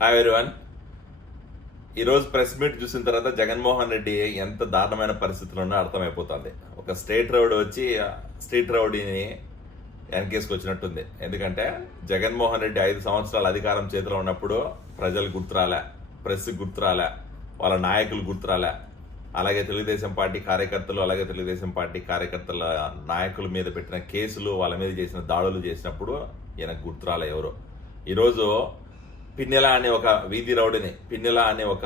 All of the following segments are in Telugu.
Hi everyone. ఈరోజు ప్రెస్ మీట్ చూసిన తర్వాత జగన్మోహన్ రెడ్డి ఎంత దారుణమైన పరిస్థితుల్లో ఉన్నా అర్థమైపోతుంది. ఒక స్టేట్ రౌడీ వచ్చి స్ట్రీట్ రౌడీని వెనకేసుకొచ్చినట్టుంది. ఎందుకంటే జగన్మోహన్ రెడ్డి 5 సంవత్సరాల అధికారం చేతిలో ఉన్నప్పుడు ప్రజలు గుర్తురాలే, ప్రెస్ గుర్తురాలే, వాళ్ళ నాయకులు గుర్తురాలే, అలాగే తెలుగుదేశం పార్టీ కార్యకర్తల నాయకుల మీద పెట్టిన కేసులు, వాళ్ళ మీద చేసిన దాడులు చేసినప్పుడు ఈయనకు గుర్తురాలే ఎవరు. ఈరోజు పిన్నెల అనే ఒక వీధి రౌడీని, పిన్నెల అనే ఒక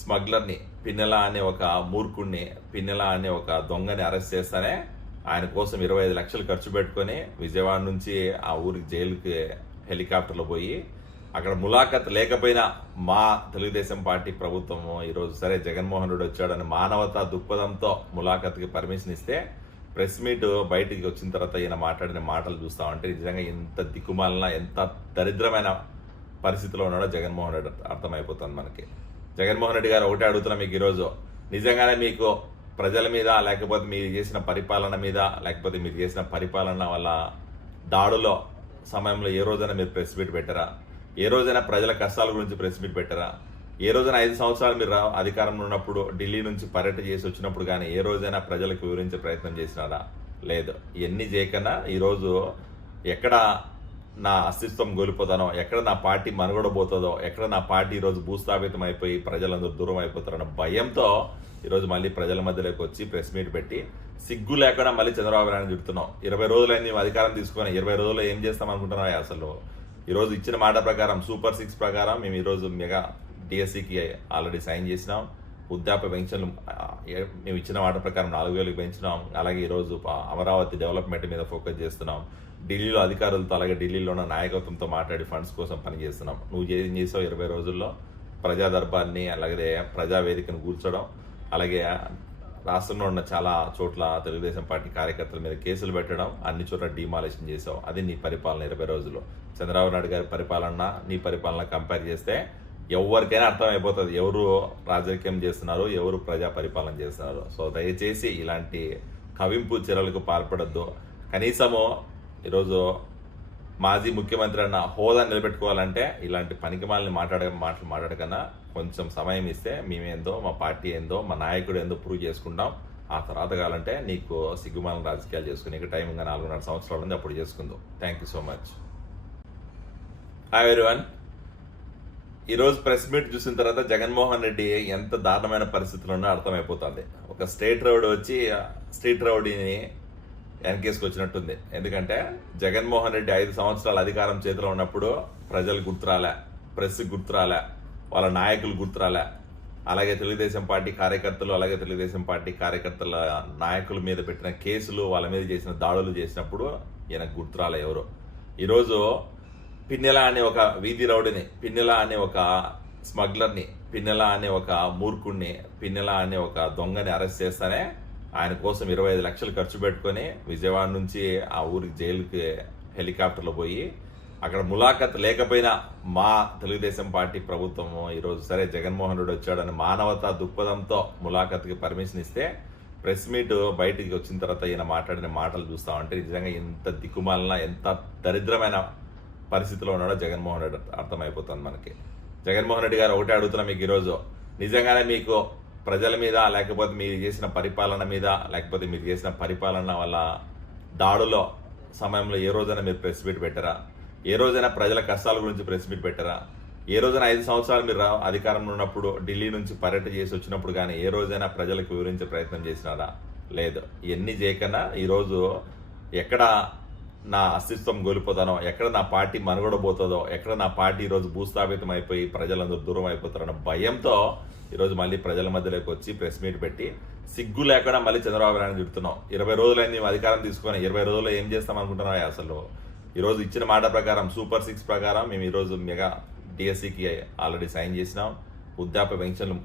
స్మగ్లర్ని, పిన్నెల అనే ఒక మూర్ఖుడిని, పిన్నెల అనే ఒక దొంగని అరెస్ట్ చేస్తానే ఆయన కోసం 25 లక్షలు ఖర్చు పెట్టుకొని విజయవాడ నుంచి ఆ ఊరికి జైలుకి హెలికాప్టర్లో పోయి అక్కడ ములాఖత్ లేకపోయినా మా తెలుగుదేశం పార్టీ ప్రభుత్వము ఈరోజు సరే జగన్మోహన్ రెడ్డి వచ్చాడని మానవతా దృక్పథంతో ములాఖత్కి పర్మిషన్ ఇస్తే ప్రెస్ మీట్ బయటికి వచ్చిన తర్వాత ఈయన మాట్లాడిన మాటలు చూస్తామంటే నిజంగా ఎంత దిక్కుమాలిన, ఎంత దరిద్రమైన పరిస్థితిలో ఉన్నాడో జగన్మోహన్ రెడ్డి అర్థమైపోతుంది మనకి. జగన్మోహన్ రెడ్డి గారు ఒకటే అడుగుతున్నా మీకు ఈరోజు, నిజంగానే మీకు ప్రజల మీద, లేకపోతే మీరు చేసిన పరిపాలన మీద, లేకపోతే మీరు చేసిన పరిపాలన వల్ల దాడులో సమయంలో ఏ రోజైనా మీరు ప్రెస్ మీట్ పెట్టారా? ఏ రోజైనా ప్రజల కష్టాల గురించి ప్రెస్ మీట్ పెట్టారా? ఏ రోజైనా 5 సంవత్సరాలు మీరు అధికారంలో ఉన్నప్పుడు ఢిల్లీ నుంచి పర్యటన చేసి వచ్చినప్పుడు కానీ ఏ రోజైనా ప్రజలకు వివరించే ప్రయత్నం చేసినారా? లేదు. ఇవన్నీ చేయకన్నా ఈరోజు ఎక్కడ నా అస్తిత్వం కోల్పోతానో, ఎక్కడ నా పార్టీ మనుగడబోతుందో, ఎక్కడ నా పార్టీ ఈరోజు భూస్థాపితం అయిపోయి ప్రజలందరూ దూరం అయిపోతారన్న భయంతో ఈరోజు మళ్ళీ ప్రజల మధ్యలోకి వచ్చి ప్రెస్ మీట్ పెట్టి సిగ్గు లేకుండా మళ్ళీ చంద్రబాబు నాయుడు తిడుతున్నాం. 20 రోజులైంది మేము అధికారం తీసుకొని 20 రోజుల్లో ఏం చేస్తాం అనుకుంటున్నారా? అసలు ఈరోజు ఇచ్చిన మాట ప్రకారం సూపర్ 6 ప్రకారం మేము ఈరోజు మెగా డిఎస్సికి ఆల్రెడీ సైన్ చేసినాం. వృద్ధాప్య పెన్షన్లు మేము ఇచ్చిన మాట ప్రకారం 4,000కి పెంచినాం. అలాగే ఈరోజు అమరావతి డెవలప్మెంట్ మీద ఫోకస్ చేస్తున్నాం. ఢిల్లీలో అధికారులతో, అలాగే ఢిల్లీలో ఉన్న నాయకత్వంతో మాట్లాడి ఫండ్స్ కోసం పనిచేస్తున్నాం. నువ్వు ఏం చేసావు 20 రోజుల్లో? ప్రజా దర్బార్ని, అలాగే ప్రజావేదికను కూర్చోవడం, అలాగే రాష్ట్రంలో ఉన్న చాలా చోట్ల తెలుగుదేశం పార్టీ కార్యకర్తల మీద కేసులు పెట్టడం, అన్ని చోట్ల డిమాలిషన్ చేసావు. అది నీ పరిపాలన 20 రోజుల్లో. చంద్రబాబు నాయుడు గారి పరిపాలన నీ పరిపాలన కంపేర్ చేస్తే ఎవరికైనా అర్థమైపోతుంది ఎవరు రాజకీయం చేస్తున్నారు, ఎవరు ప్రజా పరిపాలన చేస్తున్నారు. సో దయచేసి ఇలాంటి కవింపు చర్యలకు పాల్పడద్దు. కనీసము ఈరోజు మాజీ ముఖ్యమంత్రి అన్న హోదా నిలబెట్టుకోవాలంటే ఇలాంటి పనికిమాలని మాట్లాడకన్నా కొంచెం సమయం ఇస్తే మేమేందో, మా పార్టీ ఏందో, మా నాయకుడు ఏందో ప్రూవ్ చేసుకుంటాం. ఆ తర్వాత కావాలంటే నీకు సిగ్గుమాలను రాజకీయాలు చేసుకుని టైం ఇంకా 4.5 సంవత్సరాలు ఉంది, అప్పుడు చేసుకుందాం. Thank you so much. Hi everyone. ఈరోజు ప్రెస్ మీట్ చూసిన తర్వాత జగన్మోహన్ రెడ్డి ఎంత దారుణమైన పరిస్థితుల్లో ఉన్నా అర్థమైపోతుంది. ఒక స్టేట్ రౌడీ వచ్చి స్ట్రీట్ రౌడీని వెనకేసుకొచ్చినట్టుంది. ఎందుకంటే జగన్మోహన్ రెడ్డి 5 సంవత్సరాల అధికారం చేతిలో ఉన్నప్పుడు ప్రజలు గుర్తురాలే, ప్రెస్ గుర్తురాలే, వాళ్ళ నాయకులు గుర్తురాలే, అలాగే తెలుగుదేశం పార్టీ కార్యకర్తల నాయకుల మీద పెట్టిన కేసులు, వాళ్ళ మీద చేసిన దాడులు చేసినప్పుడు ఈయనకు గుర్తురాలే ఎవరు. ఈరోజు పిన్నెల అనే ఒక వీధి రౌడీని, పిన్నెల అనే ఒక స్మగ్లర్ని, పిన్నెల అనే ఒక మూర్ఖుడిని, పిన్నెల అనే ఒక దొంగని అరెస్ట్ చేస్తానే ఆయన కోసం 25 లక్షలు ఖర్చు పెట్టుకొని విజయవాడ నుంచి ఆ ఊరికి జైలుకి హెలికాప్టర్లో పోయి అక్కడ ములాఖత్ లేకపోయినా మా తెలుగుదేశం పార్టీ ప్రభుత్వము ఈరోజు సరే జగన్మోహన్ రెడ్డి వచ్చాడని మానవతా దృక్పథంతో ములాఖత్కి పర్మిషన్ ఇస్తే ప్రెస్ మీట్ బయటికి వచ్చిన తర్వాత ఈయన మాట్లాడిన మాటలు చూస్తామంటే నిజంగా ఎంత దిక్కుమాలిన, ఎంత దరిద్రమైన పరిస్థితిలో ఉన్నాడో జగన్మోహన్ రెడ్డి అర్థమైపోతుంది మనకి. జగన్మోహన్ రెడ్డి గారు ఒకటే అడుగుతున్నా మీకు ఈరోజు, నిజంగానే మీకు ప్రజల మీద, లేకపోతే మీరు చేసిన పరిపాలన మీద, లేకపోతే మీరు చేసిన పరిపాలన వల్ల దాడులో సమయంలో ఏ రోజైనా మీరు ప్రెస్ మీట్ పెట్టారా? ఏ రోజైనా ప్రజల కష్టాల గురించి ప్రెస్ మీట్ పెట్టారా? ఏ రోజైనా 5 సంవత్సరాలు మీరు అధికారంలో ఉన్నప్పుడు ఢిల్లీ నుంచి పర్యటన చేసి వచ్చినప్పుడు కానీ ఏ రోజైనా ప్రజలకు వివరించే ప్రయత్నం చేసినారా? లేదు. ఇవన్నీ చేయకన్నా ఈరోజు ఎక్కడ నా అస్తిత్వం కోల్పోతానో, ఎక్కడ నా పార్టీ మనుగడబోతుందో, ఎక్కడ నా పార్టీ ఈరోజు భూస్థాపితం అయిపోయి ప్రజలందరూ దూరం అయిపోతారన్న భయంతో ఈరోజు మళ్ళీ ప్రజల మధ్యలోకి వచ్చి ప్రెస్ మీట్ పెట్టి సిగ్గు లేకుండా మళ్ళీ చంద్రబాబు నాయుడు తిడుతున్నాం. 20 రోజులైంది మేము అధికారం తీసుకొని 20 రోజుల్లో ఏం చేస్తాం అనుకుంటున్నారా? అసలు ఈరోజు ఇచ్చిన మాట ప్రకారం సూపర్ 6 ప్రకారం మేము ఈరోజు మెగా డిఎస్సికి ఆల్రెడీ సైన్ చేసినాం. వృద్ధాప్య పెన్షన్లు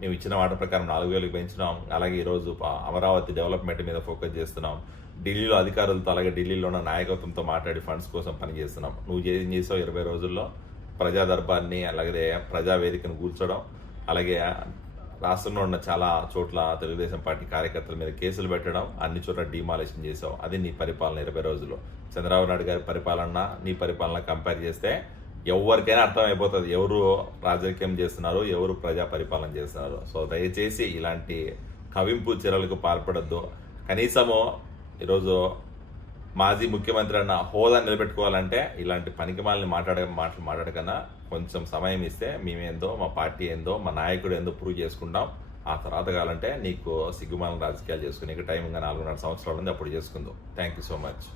మేము ఇచ్చిన మాట ప్రకారం 4,000కి పెంచినాం. అలాగే ఈరోజు అమరావతి డెవలప్మెంట్ మీద ఫోకస్ చేస్తున్నాం. ఢిల్లీలో అధికారులతో, అలాగే ఢిల్లీలో ఉన్న నాయకత్వంతో మాట్లాడి ఫండ్స్ కోసం పనిచేస్తున్నాం. నువ్వు ఏం చేసావు 20 రోజుల్లో? ప్రజా దర్బార్ని, అలాగే ప్రజావేదికను కూర్చోవడం, అలాగే రాష్ట్రంలో ఉన్న చాలా చోట్ల తెలుగుదేశం పార్టీ కార్యకర్తల మీద కేసులు పెట్టడం, అన్ని చోట్ల డిమాలిషన్ చేసావు. అది నీ పరిపాలన 20 రోజుల్లో. చంద్రబాబు నాయుడు గారి పరిపాలన నీ పరిపాలన కంపేర్ చేస్తే ఎవరికైనా అర్థమైపోతుంది ఎవరు రాజకీయం చేస్తున్నారు, ఎవరు ప్రజా పరిపాలన చేస్తున్నారు. సో దయచేసి ఇలాంటి కవింపు చర్యలకు పాల్పడద్దు. కనీసము ఈరోజు మాజీ ముఖ్యమంత్రి అన్న హోదా నిలబెట్టుకోవాలంటే ఇలాంటి పనికిమాలని మాట్లాడకన్నా కొంచెం సమయం ఇస్తే మేమేందో, మా పార్టీ ఏందో, మా నాయకుడు ఏందో ప్రూవ్ చేసుకుంటాం. ఆ తర్వాత కావాలంటే నీకు సిగ్గుమాలను రాజకీయాలు చేసుకునే టైం ఇంకా 4.5 సంవత్సరాలు ఉంది, అప్పుడు చేసుకుందాం. Thank you so much.